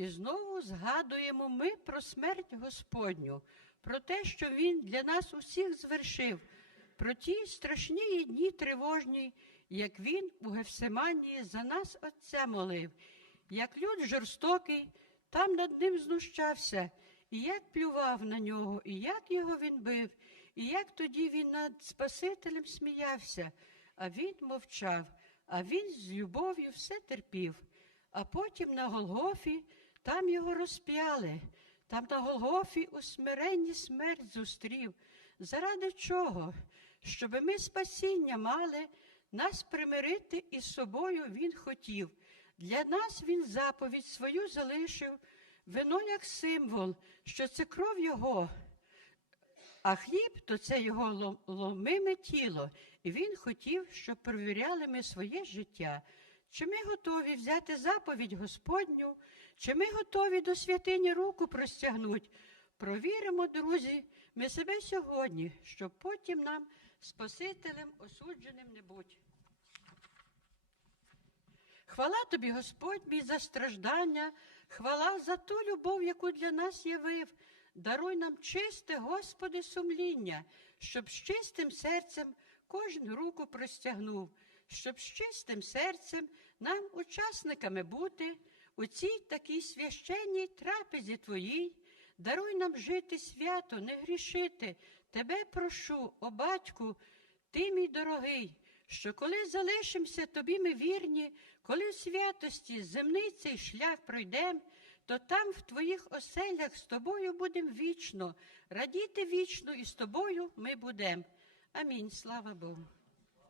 І знову згадуємо ми про смерть Господню, про те, що Він для нас усіх звершив, про ті страшні дні тривожні, як Він у Гефсиманії за нас Отця молив, як люд жорстокий там над ним знущався, і як плював на нього, і як його він бив, і як тоді він над Спасителем сміявся, а він мовчав, а він з любов'ю все терпів. А потім на Голгофі там його розп'яли, там на Голгофі у смиренні смерть зустрів. Заради чого? Щоби ми спасіння мали, нас примирити із собою він хотів. Для нас він заповідь свою залишив, вино як символ, що це кров його. А хліб то це його ломиме тіло, і він хотів, щоб перевіряли ми своє життя. Чи ми готові взяти заповідь Господню, чи ми готові до святині руку простягнуть? Провіримо, друзі, ми себе сьогодні, щоб потім нам Спасителем осудженим не бути. Хвала тобі, Господь, мій за страждання, хвала за ту любов, яку для нас явив. Даруй нам чисте, Господи, сумління, щоб з чистим серцем кожен руку простягнув, щоб з чистим серцем нам учасниками бути у цій такій священній трапезі Твоїй. Даруй нам жити свято, не грішити. Тебе прошу, о батьку, ти мій дорогий, що коли залишимося тобі ми вірні, коли в святості земний цей шлях пройдем, то там в твоїх оселях з тобою будем вічно, радіти вічно і з тобою ми будем. Амінь. Слава Богу.